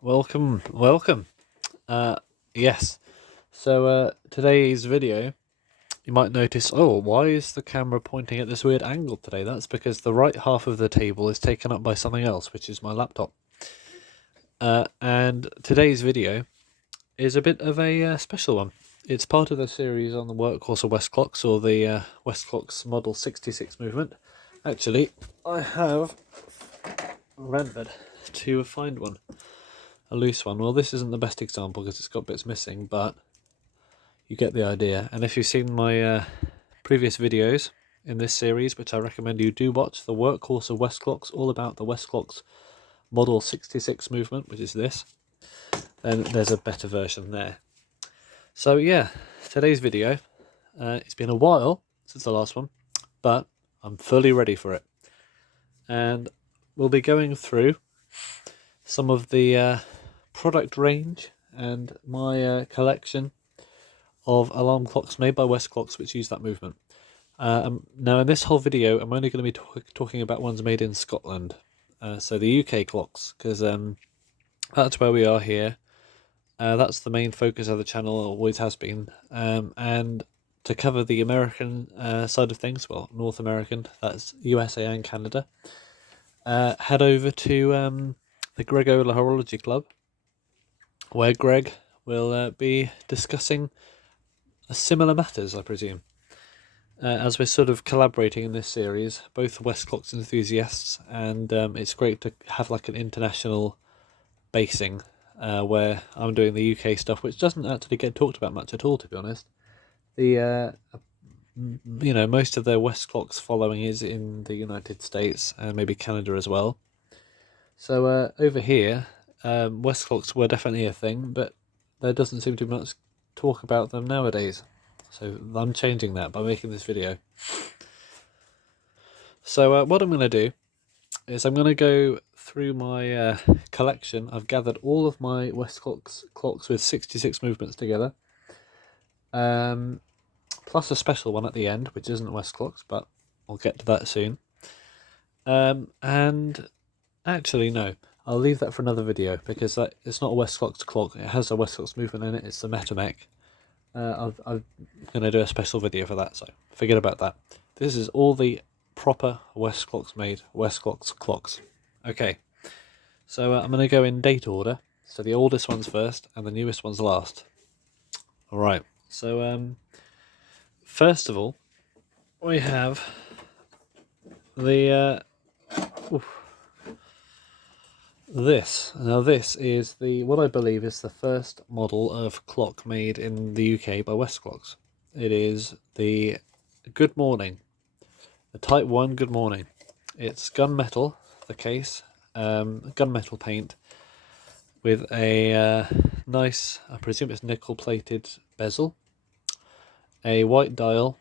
Welcome. Uh, yes. Today's video, you might notice, oh, why is the camera pointing at this weird angle today? That's because the right half of the table is taken up by something else, which is my laptop. And today's video is a bit of a special one. It's part of the series on the workhorse of Westclox, or the Westclox Model 66 movement. Actually, I have remembered to find one. A loose one. Well, this isn't the best example because it's got bits missing, but you get the idea. And if you've seen my previous videos in this series, which I recommend you do watch, the workhorse of Westclox, all about the Westclox Model 66 movement, which is this, then there's a better version there. So yeah, today's video, it's been a while since the last one, but I'm fully ready for it. And we'll be going through some of the product range and my collection of alarm clocks made by Westclox which use that movement. Now in this whole video I'm only going to be talking about ones made in Scotland, so the UK clocks, because that's where we are here. That's the main focus of the channel, always has been, and to cover the American side of things, well, North American, that's USA and Canada, head over to the Gregola Horology Club, where Greg will be discussing similar matters, I presume. As we're sort of collaborating in this series, both Westclox enthusiasts, and it's great to have like an international basing, where I'm doing the UK stuff, which doesn't actually get talked about much at all, to be honest. The most of their Westclox following is in the United States and maybe Canada as well. So over here, Westclox were definitely a thing, but there doesn't seem to be much talk about them nowadays. So I'm changing that by making this video. So what I'm going to do is I'm going to go through my collection. I've gathered all of my Westclox clocks with 66 movements together, plus a special one at the end, which isn't Westclox, but I'll get to that soon. And actually, no, I'll leave that for another video, because it's not a Westclox clock. It has a Westclox movement in it. It's the Metamec. I'm going to do a special video for that, so forget about that. This is all the proper Westclox made Westclox clocks. Okay, so I'm going to go in date order. So the oldest one's first and the newest one's last. Alright, so first of all, we have the this. Now this is what I believe is the first model of clock made in the UK by Westclox. It is the Good Morning, the Type 1 Good Morning. It's gunmetal, the case, gunmetal paint with a nice, I presume it's nickel plated bezel, a white dial,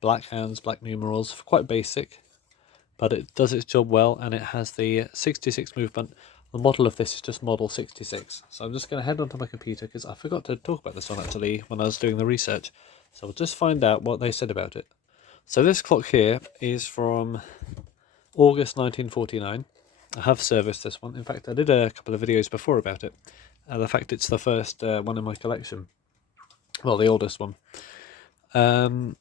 black hands, black numerals, quite basic, but it does its job well, and it has the 66 movement. The model of this is just model 66. So I'm just going to head onto my computer, because I forgot to talk about this one actually when I was doing the research. So we'll just find out what they said about it. So this clock here is from August 1949. I have serviced this one. In fact, I did a couple of videos before about it. The fact it's the first one in my collection. Well, the oldest one. And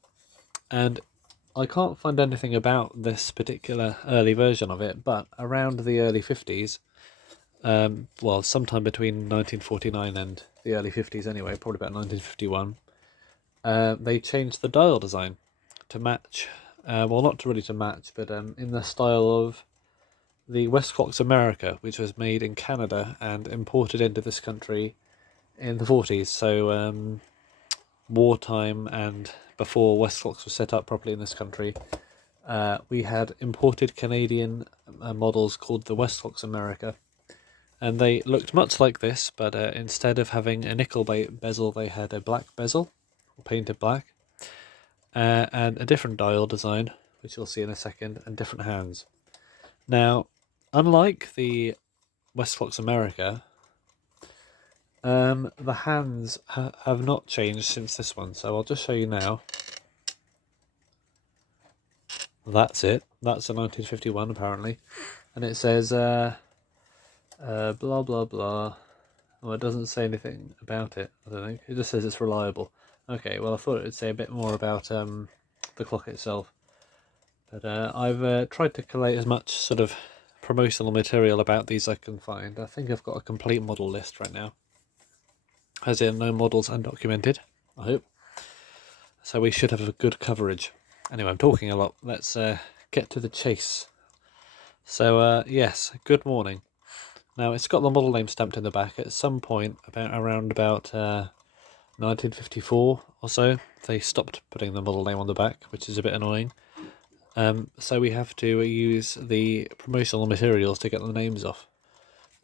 I can't find anything about this particular early version of it, but around the early 50s, well, sometime between 1949 and the early 50s anyway, probably about 1951, they changed the dial design to match, well, not really to match, but in the style of the Westclox America, which was made in Canada and imported into this country in the 40s, so wartime and before Westclox was set up properly in this country. We had imported Canadian models called the Westclox America, and they looked much like this, but instead of having a nickel bezel, they had a black bezel, painted black, and a different dial design, which you'll see in a second, and different hands. Now, unlike the Westclox America, the hands have not changed since this one, so I'll just show you now. That's it. That's a 1951 apparently, and it says blah blah blah. Well, it doesn't say anything about it, I don't think. It just says it's reliable. Okay, well I thought it would say a bit more about the clock itself. But I've tried to collate as much sort of promotional material about these I can find. I think I've got a complete model list right now. As in, no models undocumented, I hope. So we should have a good coverage. Anyway, I'm talking a lot. Let's get to the chase. So, yes, good morning. Now, it's got the model name stamped in the back. At some point, around 1954 or so, they stopped putting the model name on the back, which is a bit annoying. So we have to use the promotional materials to get the names off.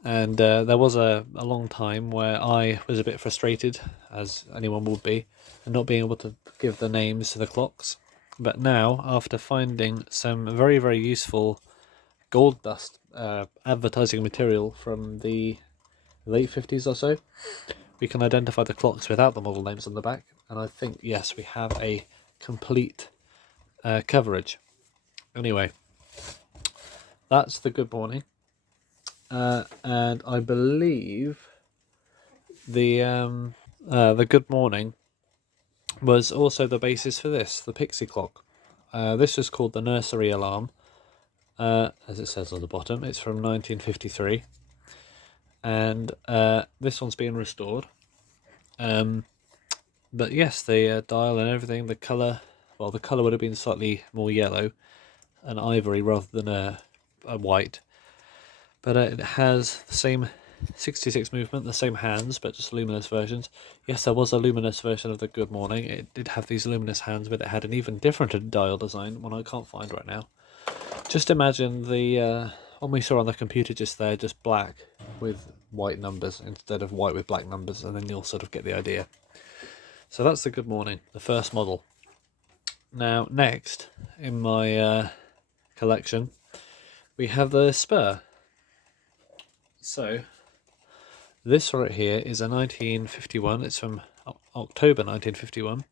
And there was a long time where I was a bit frustrated, as anyone would be, and not being able to give the names to the clocks. But now, after finding some very, very useful gold dust advertising material from the late 50s or so, we can identify the clocks without the model names on the back. And I think, yes, we have a complete coverage. Anyway, that's the good morning. And I believe the good morning was also the basis for this, the Pixie clock. This was called the nursery alarm, as it says on the bottom. It's from 1953, and this one's being restored. But yes, the dial and everything, the colour, well, the colour would have been slightly more yellow and ivory rather than a white. But it has the same 66 movement, the same hands, but just luminous versions. Yes, there was a luminous version of the Good Morning. It did have these luminous hands, but it had an even different dial design, one I can't find right now. Just imagine the one we saw on the computer just there, just black with white numbers instead of white with black numbers, and then you'll sort of get the idea. So that's the Good Morning, the first model. Now, next in my collection, we have the Spur. So, this right here is a 1951. It's from October 1951.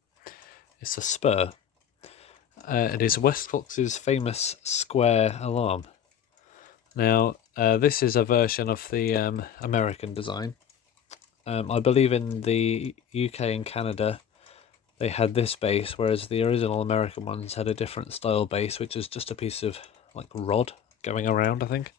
It's a Spur. It is Westclox's famous square alarm. Now, this is a version of the American design. I believe in the UK and Canada, they had this base, whereas the original American ones had a different style base, which is just a piece of like rod going around, I think.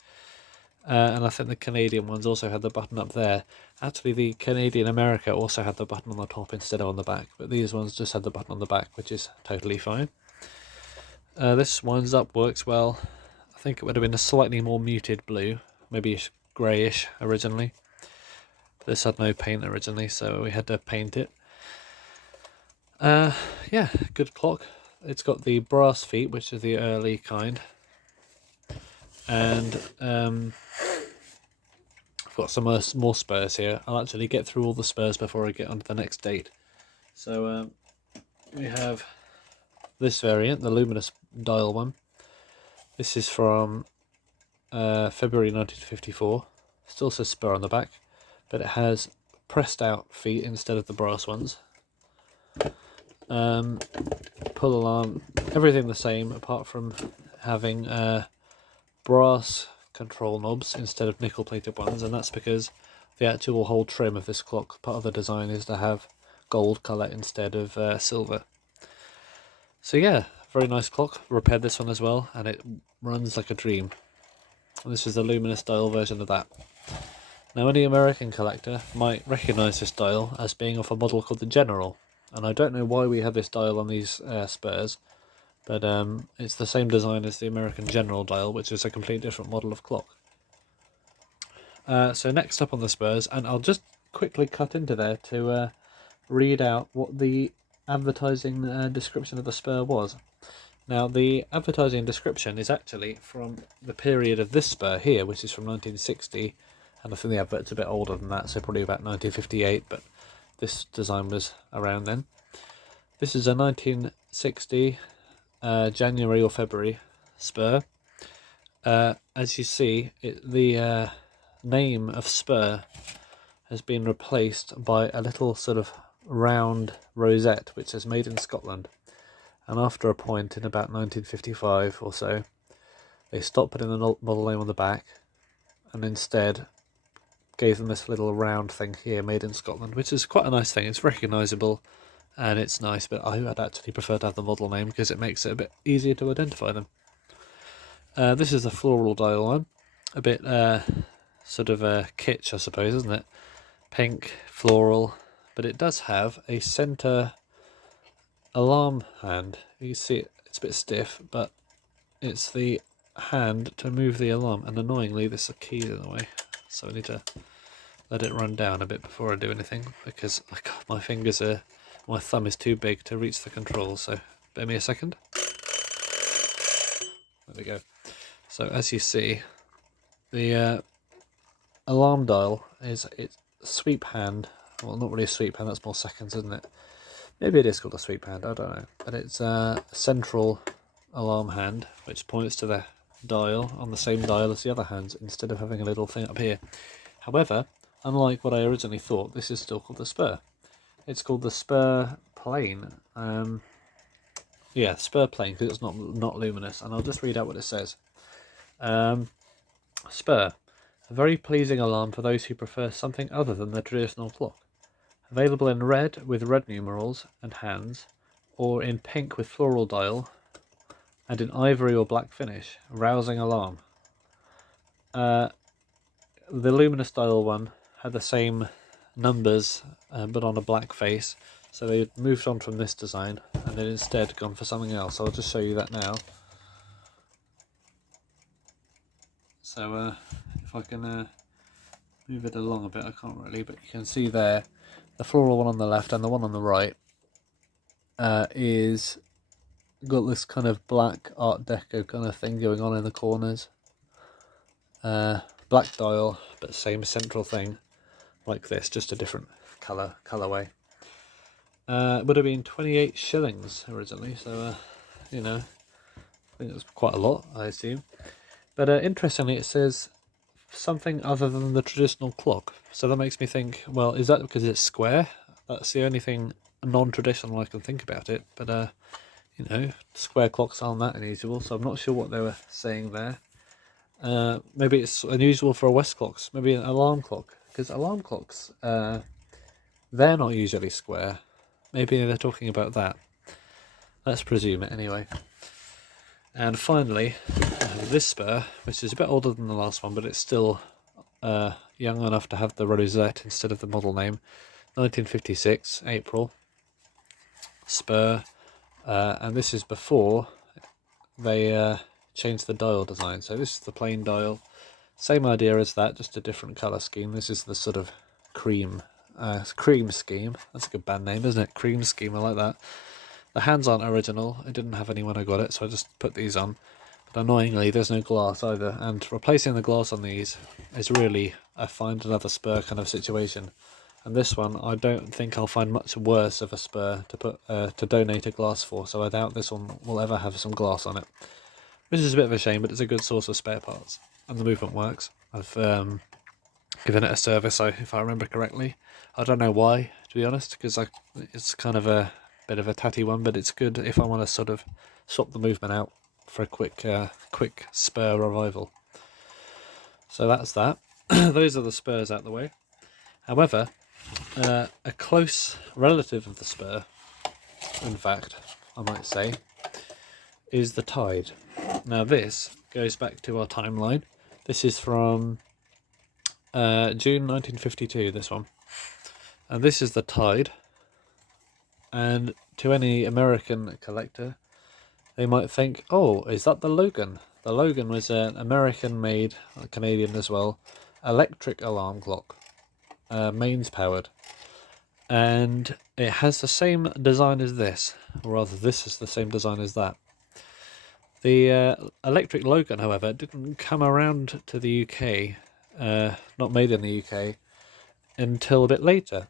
And I think the Canadian ones also had the button up there. Actually, the Canadian America also had the button on the top instead of on the back, but these ones just had the button on the back, which is totally fine. This winds up, works well. I think it would have been a slightly more muted blue, maybe greyish originally. This had no paint originally, so we had to paint it. Yeah, good clock. It's got the brass feet, which is the early kind. And I've got some more spurs here. I'll actually get through all the spurs before I get on to the next date. So we have this variant, the luminous dial one. This is from February 1954. Still says Spur on the back, but it has pressed out feet instead of the brass ones. Pull alarm, everything the same apart from having brass control knobs instead of nickel plated ones, and that's because the actual whole trim of this clock, part of the design, is to have gold colour instead of silver. So yeah, very nice clock. Repaired this one as well, and it runs like a dream. And this is the luminous dial version of that. Now, any American collector might recognise this dial as being off a model called the General, and I don't know why we have this dial on these Spurs, but it's the same design as the American General dial, which is a completely different model of clock. So next up on the Spurs, and I'll just quickly cut into there to read out what the advertising description of the Spur was. Now, the advertising description is actually from the period of this Spur here, which is from 1960, and I think the advert's a bit older than that, so probably about 1958, but this design was around then. This is a 1960 January or February Spur. As you see, the name of Spur has been replaced by a little sort of round rosette, which is made in Scotland. And after a point in about 1955 or so, they stopped putting the model name on the back and instead gave them this little round thing here, made in Scotland, which is quite a nice thing. It's recognisable and it's nice, but I'd actually prefer to have the model name because it makes it a bit easier to identify them. This is the floral dial one, a bit sort of kitsch, I suppose, isn't it? Pink, floral, but it does have a centre alarm hand. You can see it's a bit stiff, but it's the hand to move the alarm, and annoyingly this key is in the way, so I need to let it run down a bit before I do anything, because my thumb is too big to reach the controls, so bear me a second. There we go. So as you see, the alarm dial is its sweep hand. Well, not really a sweep hand, that's more seconds, isn't it? Maybe it is called a sweep hand, I don't know. But it's a central alarm hand, which points to the dial on the same dial as the other hands, instead of having a little thing up here. However, unlike what I originally thought, this is still called the spur. It's called the spur plane. Yeah, spur plane, because it's not luminous. And I'll just read out what it says. Spur. A very pleasing alarm for those who prefer something other than the traditional clock. Available in red with red numerals and hands, or in pink with floral dial, and in ivory or black finish. Rousing alarm. The luminous dial one had the same numbers, but on a black face. So they moved on from this design, and then instead gone for something else. I'll just show you that now. So if I can move it along a bit, I can't really, but you can see there, the floral one on the left and the one on the right is got this kind of black Art Deco kind of thing going on in the corners. Black dial, but same central thing, like this, just a different colorway. It would have been 28 shillings originally, so you know, I think it's quite a lot, I assume. But interestingly, it says something other than the traditional clock. So that makes me think, well, is that because it's square? That's the only thing non-traditional I can think about it. But, you know, square clocks aren't that unusual, so I'm not sure what they were saying there. Maybe it's unusual for a Westclox, maybe an alarm clock, because alarm clocks, they're not usually square. Maybe they're talking about that. Let's presume it anyway. And finally, this spur, which is a bit older than the last one, but it's still young enough to have the rosette instead of the model name. 1956, April. Spur. And this is before they changed the dial design. So this is the plain dial. Same idea as that, just a different colour scheme. This is the sort of cream scheme. That's a good band name, isn't it? Cream scheme, I like that. The hands aren't original. I didn't have any when I got it, so I just put these on. But annoyingly, there's no glass either, and replacing the glass on these is really a find another spur kind of situation. And this one, I don't think I'll find much worse of a spur to put to donate a glass for, so I doubt this one will ever have some glass on it. Which is a bit of a shame, but it's a good source of spare parts, and the movement works. I've given it a service, if I remember correctly. I don't know why, to be honest, because it's kind of a bit of a tatty one, but it's good if I want to sort of swap the movement out for a quick spur revival. So that's that. Those are the spurs out the way. However, a close relative of the spur, in fact, I might say, is the tide. Now this goes back to our timeline. This is from June 1952, this one. And this is the tide. And to any American collector, they might think, oh, is that the Logan? The Logan was an American-made, Canadian as well, electric alarm clock, mains powered. And it has the same design as this, or rather this is the same design as that. The electric Logan, however, didn't come around to the UK, not made in the UK, until a bit later.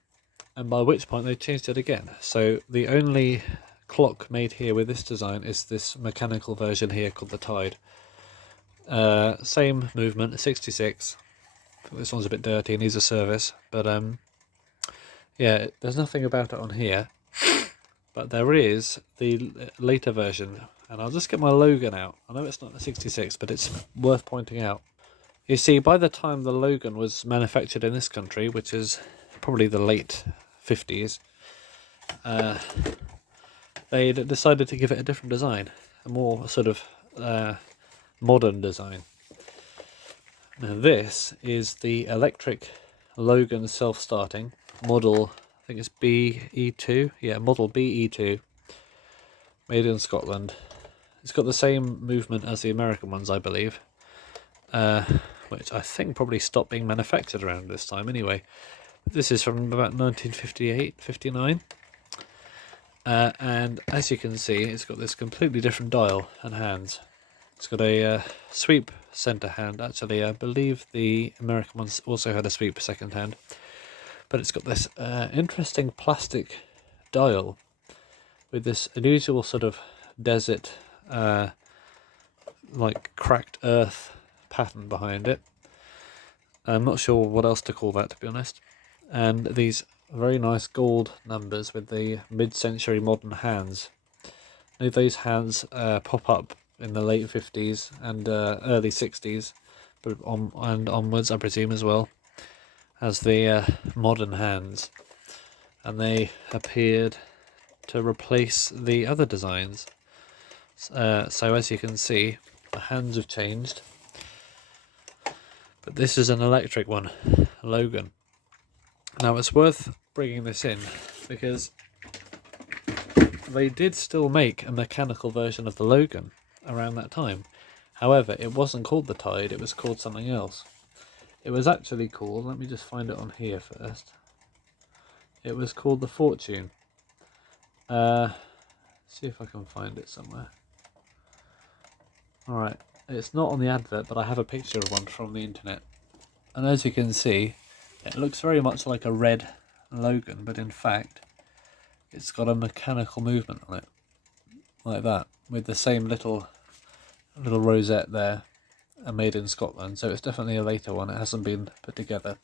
And by which point they changed it again. So the only clock made here with this design is this mechanical version here called the Tide. Same movement, 66. This one's a bit dirty and needs a service, but yeah, there's nothing about it on here. But there is the later version, and I'll just get my Logan out. I know it's not a 66, but it's worth pointing out. You see, by the time the Logan was manufactured in this country, which is probably the late 50s, they'd decided to give it a different design, a more sort of modern design. Now this is the electric Logan self-starting model, I think it's BE2, yeah, model BE2, made in Scotland. It's got the same movement as the American ones, I believe, which I think probably stopped being manufactured around this time anyway. This is from about 1958, 59. And as you can see, it's got this completely different dial and hands. It's got a sweep centre hand. Actually, I believe the American ones also had a sweep second hand. But it's got this interesting plastic dial with this unusual sort of desert, like cracked earth pattern behind it. I'm not sure what else to call that, to be honest. And these very nice gold numbers with the mid-century modern hands. Now, those hands pop up in the late 50s and early 60s, but and onwards, I presume, as well, as the modern hands. And they appeared to replace the other designs. So as you can see, the hands have changed. But this is an electric one, Logan. Now it's worth bringing this in because they did still make a mechanical version of the Logan around that time. However, it wasn't called the Tide, it was called something else. It was actually called, let me just find it on here first. It was called the Fortune. See if I can find it somewhere. Alright, it's not on the advert, but I have a picture of one from the internet. And as you can see, it looks very much like a red Logan, but in fact, it's got a mechanical movement on it, like that, with the same little rosette there, made in Scotland. So it's definitely a later one. It hasn't been put together,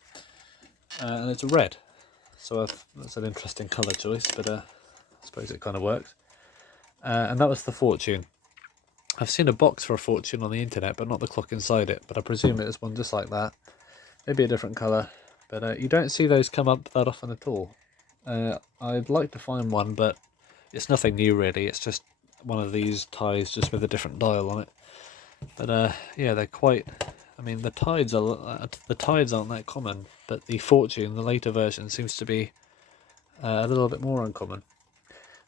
and it's red. So that's an interesting colour choice, but I suppose it kind of works. And that was the Fortune. I've seen a box for a Fortune on the internet, but not the clock inside it. But I presume it is one just like that, maybe a different colour. But you don't see those come up that often at all. I'd like to find one, but it's nothing new really. It's just one of these ties just with a different dial on it. But yeah, they're quite... I mean, the tides aren't that common, but the Fortune, the later version, seems to be a little bit more uncommon.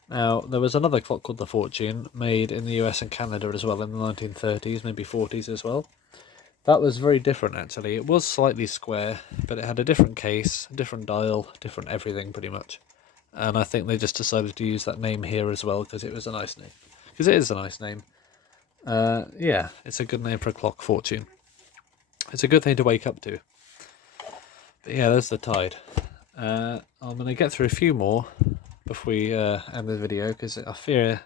Now, there was another clock called the Fortune, made in the US and Canada as well in the 1930s, maybe 40s as well. That was very different actually. It was slightly square, but it had a different case, different dial, different everything pretty much. And I think they just decided to use that name here as well because it was a nice name. Because it is a nice name. Yeah, it's a good name for a clock, Fortune. It's a good thing to wake up to. But yeah, there's the Tide. I'm going to get through a few more before we end the video because I fear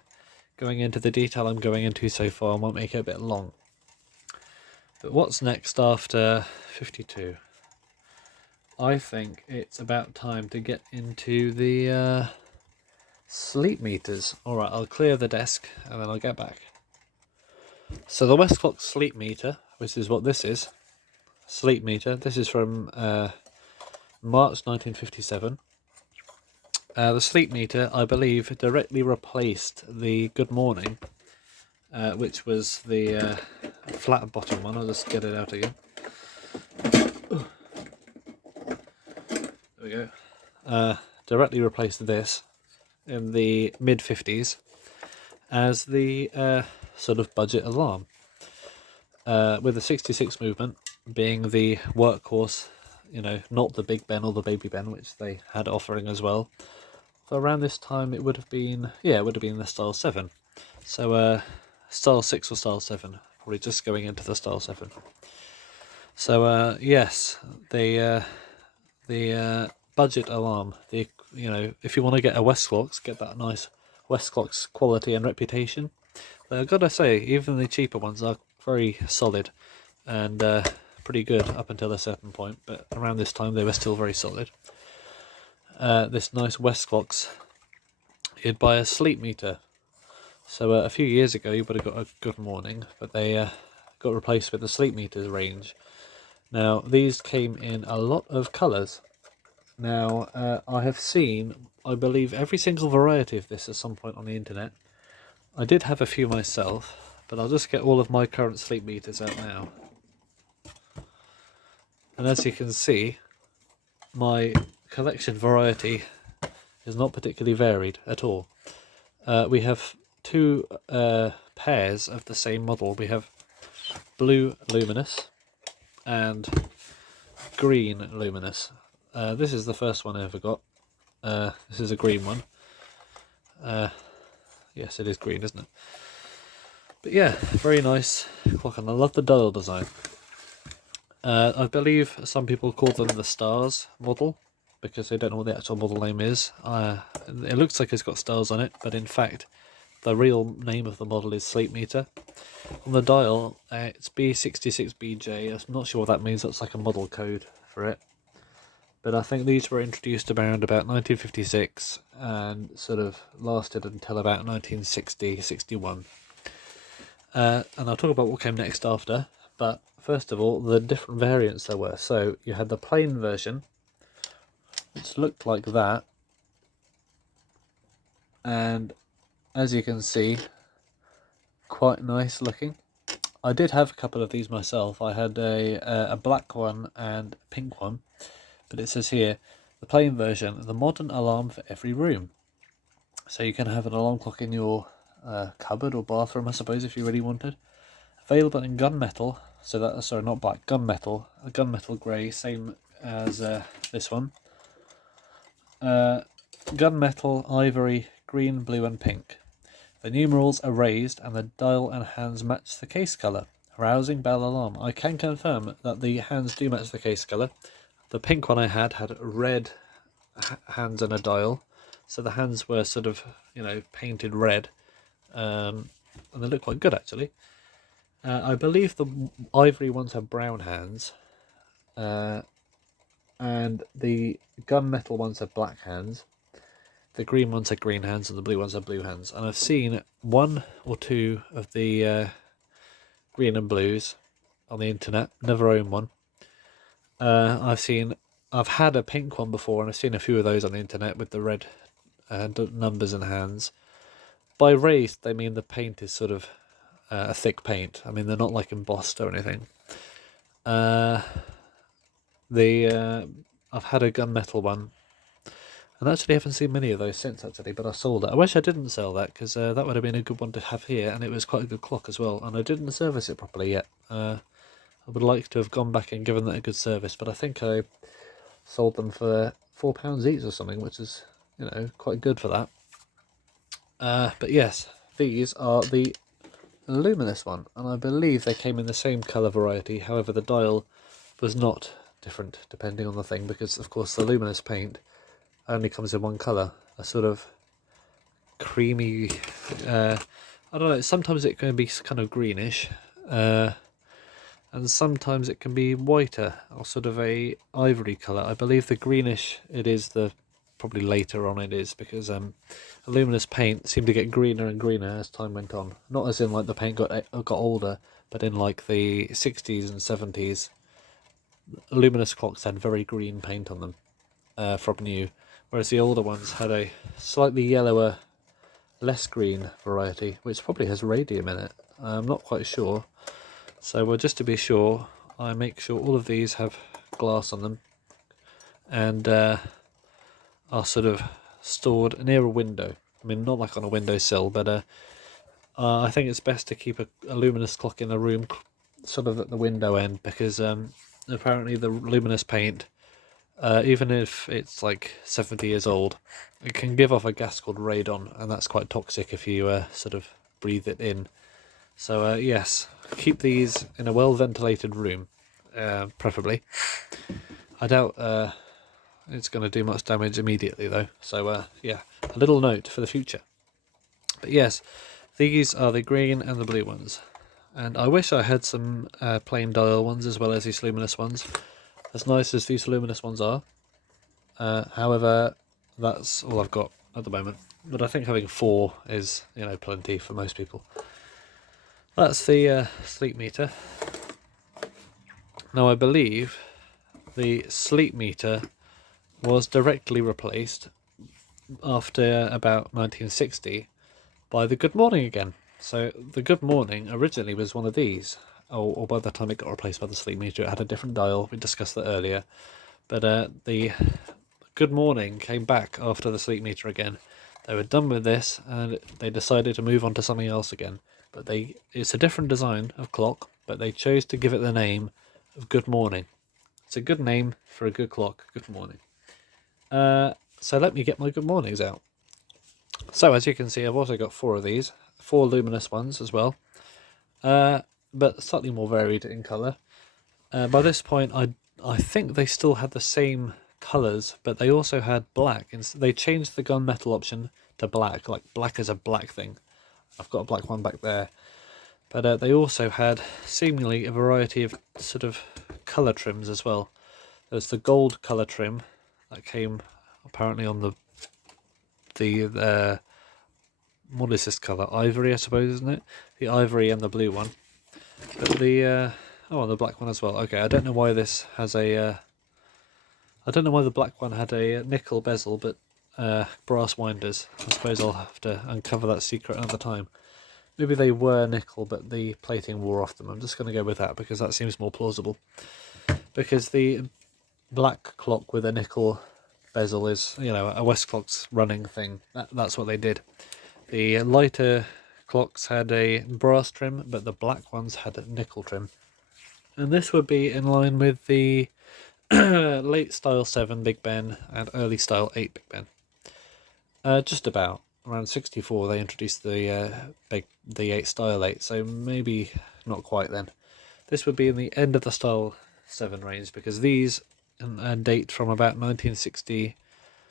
going into the detail I'm going into so far might make it a bit long. But what's next after 52? I think it's about time to get into the sleep meters. Alright, I'll clear the desk and then I'll get back. So the Westclox sleep meter, which is what this is, sleep meter, this is from March 1957. The sleep meter, I believe, directly replaced the Good Morning, which was the flat bottom one. I'll just get it out again. There we go. Directly replaced this in the mid-50s as the sort of budget alarm, with the 66 movement being the workhorse, you know, not the Big Ben or the Baby Ben, which they had offering as well. So around this time it would have been, yeah, it would have been the Style 7. So Style 6 or Style 7, probably just going into the Style 7. So yes, the budget alarm, the, you know, if you want to get a Westclox, get that nice Westclox quality and reputation. I've got to say, even the cheaper ones are very solid and pretty good up until a certain point, but around this time they were still very solid. This nice Westclox, you'd buy a sleep meter. So a few years ago you would have got a Good Morning, but they got replaced with the sleep meters range. Now, these came in a lot of colours. Now, I have seen, I believe, every single variety of this at some point on the internet. I did have a few myself, but I'll just get all of my current sleep meters out now. And as you can see, my collection variety is not particularly varied at all. We have two pairs of the same model. We have blue luminous and green luminous. This is the first one I ever got. This is a green one. Yes, it is green, isn't it? But yeah, very nice clock, and I love the dial design. I believe some people call them the stars model because they don't know what the actual model name is. It looks like it's got stars on it, but in fact the real name of the model is Sleep Meter. On the dial, it's B66BJ. I'm not sure what that means. That's like a model code for it. But I think these were introduced around about 1956 and sort of lasted until about 1960-61. And I'll talk about what came next after. But first of all, the different variants there were. So you had the plain version, which looked like that. And as you can see, quite nice looking. I did have a couple of these myself. I had a black one and a pink one. But it says here, the plain version, the modern alarm for every room. So you can have an alarm clock in your cupboard or bathroom, I suppose, if you really wanted. Available in gunmetal, so that, sorry, not black, gunmetal, a gunmetal grey, same as this one. Gunmetal, ivory, green, blue and pink. The numerals are raised and the dial and hands match the case colour. Rousing bell alarm. I can confirm that the hands do match the case colour. The pink one I had red hands and a dial, so the hands were sort of, painted red, and they look quite good actually. I believe the ivory ones have brown hands, and the gunmetal ones have black hands. The green ones have green hands, and the blue ones have blue hands. And I've seen one or two of the green and blues on the internet. Never owned one. I've had a pink one before, and I've seen a few of those on the internet with the red numbers and hands. By raised, they mean the paint is sort of a thick paint. I mean, they're not like embossed or anything. I've had a gunmetal one, and actually haven't seen many of those since actually, but I sold it. I wish I didn't sell that, because that would have been a good one to have here, and it was quite a good clock as well, and I didn't service it properly yet. I would like to have gone back and given that a good service, but I think I sold them for £4 each or something, which is, quite good for that. But yes, these are the luminous one, and I believe they came in the same colour variety. However, the dial was not different depending on the thing, because of course the luminous paint only comes in one colour, a sort of creamy, I don't know, sometimes it can be kind of greenish, and sometimes it can be whiter, or sort of a ivory colour. I believe the greenish, it is probably later on it is, because luminous paint seemed to get greener and greener as time went on. Not as in like the paint got older, but in like the 60s and 70s, luminous clocks had very green paint on them from new, whereas the older ones had a slightly yellower, less green variety, which probably has radium in it. I'm not quite sure. So just to be sure, I make sure all of these have glass on them and are sort of stored near a window. I mean, not like on a windowsill, but I think it's best to keep a luminous clock in a room sort of at the window end, because apparently the luminous paint, even if it's like 70 years old, it can give off a gas called radon, and that's quite toxic if you sort of breathe it in. So yes, keep these in a well-ventilated room, preferably. I doubt it's going to do much damage immediately though, so yeah, a little note for the future. But yes, these are the green and the blue ones, and I wish I had some plain dial ones as well as these luminous ones, as nice as these luminous ones are. However, that's all I've got at the moment, but I think having 4 is, plenty for most people. That's the sleep meter. Now I believe the sleep meter was directly replaced after about 1960 by the good morning again. So the good morning originally was one of these, or by the time it got replaced by the sleep meter, it had a different dial. We discussed that earlier. But the good morning came back after the sleep meter again. They were done with this and they decided to move on to something else again. But it's a different design of clock, but they chose to give it the name of good morning. It's a good name for a good clock, good morning. So let me get my good mornings out. So as you can see, I've also got 4 of these, 4 luminous ones as well, but slightly more varied in colour. By this point, I think they still had the same colours, but they also had black. They changed the gunmetal option to black, like black is a black thing. I've got a black one back there. But they also had seemingly a variety of sort of colour trims as well. There's the gold colour trim that came apparently on the what is this colour? Ivory, I suppose, isn't it? The ivory and the blue one. But the the black one as well. Okay, I don't know why this has a I don't know why the black one had a nickel bezel, but brass winders. I suppose I'll have to uncover that secret another time. Maybe they were nickel, but the plating wore off them. I'm just going to go with that because that seems more plausible. Because the black clock with a nickel bezel is, you know, a Westclox running thing. That's what they did. The lighter clocks had a brass trim, but the black ones had a nickel trim. And this would be in line with the late style 7 Big Ben and early style 8 Big Ben. Just about. Around 64 they introduced the 8 style 8, so maybe not quite then. This would be in the end of the style 7 range, because these date from about 1960,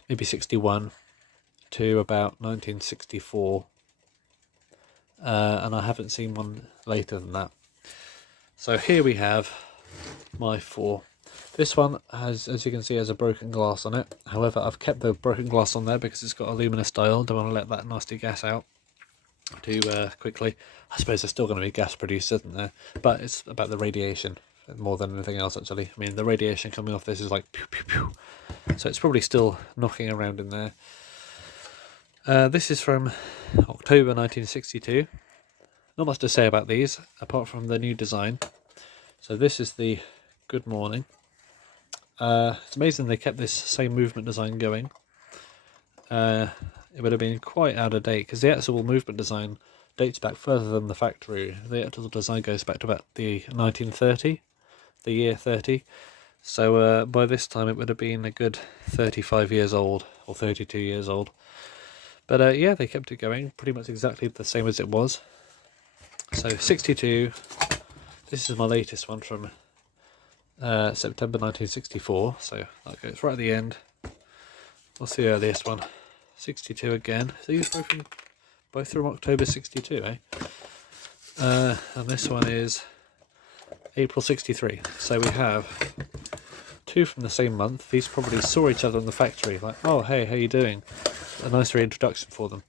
maybe 61, to about 1964. And I haven't seen one later than that. So here we have my 4. This one has, as you can see, has a broken glass on it. However, I've kept the broken glass on there because it's got a luminous dial. Don't want to let that nasty gas out too quickly. I suppose there's still going to be gas produced, isn't there? But it's about the radiation more than anything else, actually. I mean, the radiation coming off this is like pew, pew, pew. So it's probably still knocking around in there. This is from October 1962. Not much to say about these, apart from the new design. So this is the good morning. It's amazing they kept this same movement design going. It would have been quite out of date, because the actual movement design dates back further than the factory. The actual design goes back to about the 1930, the year 30. So by this time it would have been a good 35 years old, or 32 years old. But yeah, they kept it going, pretty much exactly the same as it was. So 62, this is my latest one from September 1964, so that goes right at the end. What's the earliest one? 62 again. So these both from October 62, eh? And this one is April 63. So we have 2 from the same month. These probably saw each other in the factory, like, oh hey, how you doing? A nice reintroduction for them.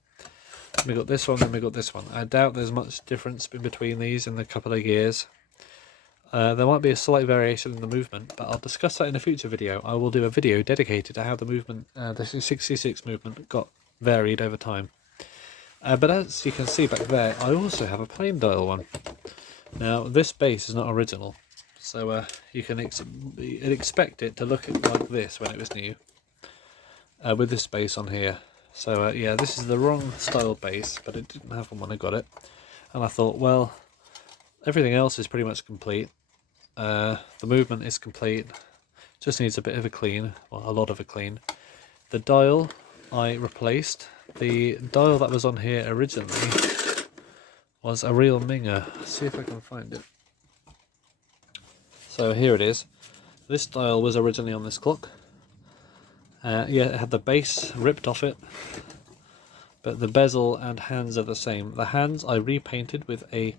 We got this one, then we got this one. I doubt there's much difference in between these in a couple of years. There might be a slight variation in the movement, but I'll discuss that in a future video. I will do a video dedicated to how the movement, the 66 movement, got varied over time. But as you can see back there, I also have a plain dial one. Now, this base is not original, so you can expect it to look like this when it was new, with this base on here. So yeah, this is the wrong style base, but it didn't have one when I got it. And I thought, well, everything else is pretty much complete. The movement is complete, just needs a bit of a clean, well, a lot of a clean. The dial I replaced. The dial that was on here originally was a real minger. Let's see if I can find it. So here it is. This dial was originally on this clock. Yeah, it had the base ripped off it, but the bezel and hands are the same. The hands I repainted with a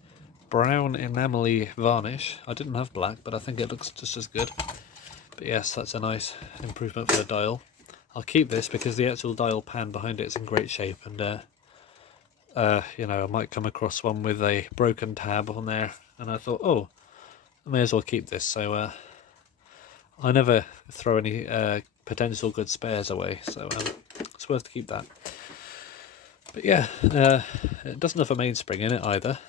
brown enamel-y varnish. I didn't have black, but I think it looks just as good. But yes, that's a nice improvement for the dial. I'll keep this because the actual dial pan behind it is in great shape, and you know, I might come across one with a broken tab on there, and I thought, oh, I may as well keep this. So I never throw any potential good spares away, so it's worth to keep that. But yeah, it doesn't have a mainspring in it either,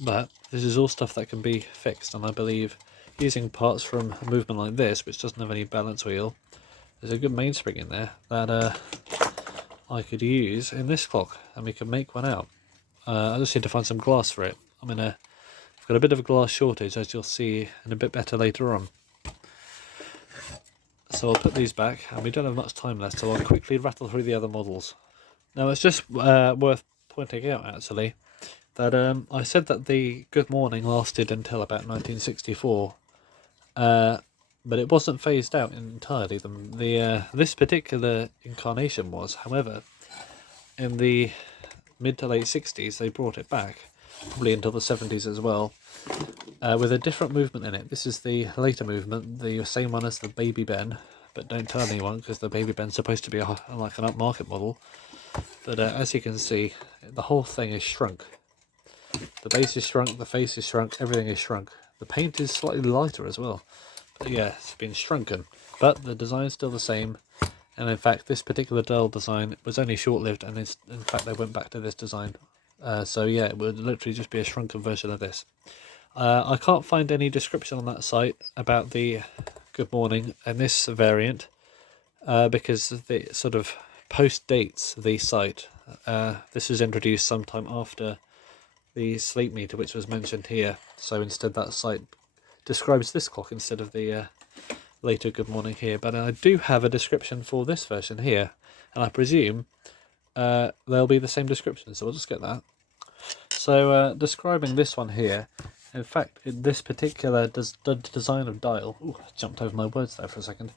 but this is all stuff that can be fixed, and I believe using parts from a movement like this, which doesn't have any balance wheel, there's a good mainspring in there that I could use in this clock, and we can make one out. I just need to find some glass for it. I've got a bit of a glass shortage, as you'll see in a bit better later on. So I'll put these back, and we don't have much time left, so I'll quickly rattle through the other models. Now it's just worth pointing out actually that I said that the Good Morning lasted until about 1964, but it wasn't phased out entirely. This particular incarnation was, however, in the mid to late 60s they brought it back, probably until the 70s as well, with a different movement in it. This is the later movement, the same one as the Baby Ben, but don't tell anyone because the Baby Ben's supposed to be like an upmarket model. But as you can see, the whole thing is shrunk. The base is shrunk, the face is shrunk, everything is shrunk. The paint is slightly lighter as well. But yeah, it's been shrunken. But the design's still the same. And in fact, this particular dial design was only short-lived, and in fact they went back to this design. So yeah, it would literally just be a shrunken version of this. I can't find any description on that site about the Good Morning and this variant, because the sort of post-dates the site. This was introduced sometime after the sleep meter, which was mentioned here, so instead that site describes this clock instead of the later Good Morning here. But I do have a description for this version here, and I presume they'll be the same description, so we'll just get that. So describing this one here, in fact, this particular design of dial, ooh, I jumped over my words there for a second.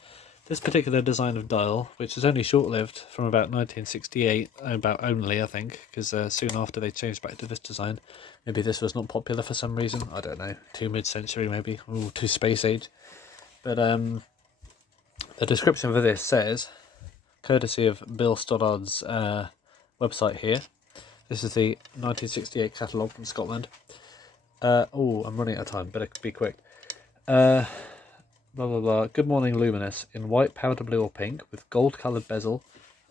This particular design of dial, which is only short-lived from about 1968, about only I think, because soon after they changed back to this design. Maybe this was not popular for some reason, I don't know, too mid-century maybe, ooh, too space age. But the description for this says, courtesy of Bill Stoddard's website here, this is the 1968 catalogue from Scotland. Oh, I'm running out of time, better be quick. Blah blah blah. Good Morning Luminous in white, powder blue or pink with gold coloured bezel,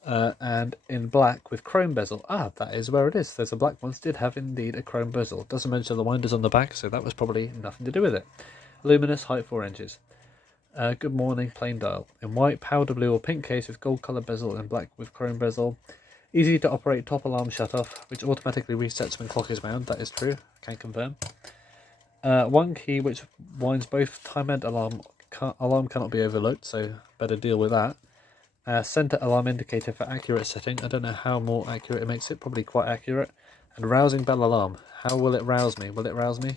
and in black with chrome bezel. Ah, that is where it is. There's a black one. Did have indeed a chrome bezel. Doesn't mention the winders on the back, so that was probably nothing to do with it. Luminous, height 4 inches. Good Morning plain dial in white, powder blue or pink case with gold coloured bezel and black with chrome bezel. Easy to operate top alarm shut off, which automatically resets when clock is wound. That is true. Can confirm. One key which winds both time and alarm. Alarm cannot be overlooked, so better deal with that. Center alarm indicator for accurate setting. I don't know how more accurate it makes it. Probably quite accurate. And rousing bell alarm. How will it rouse me? Will it rouse me?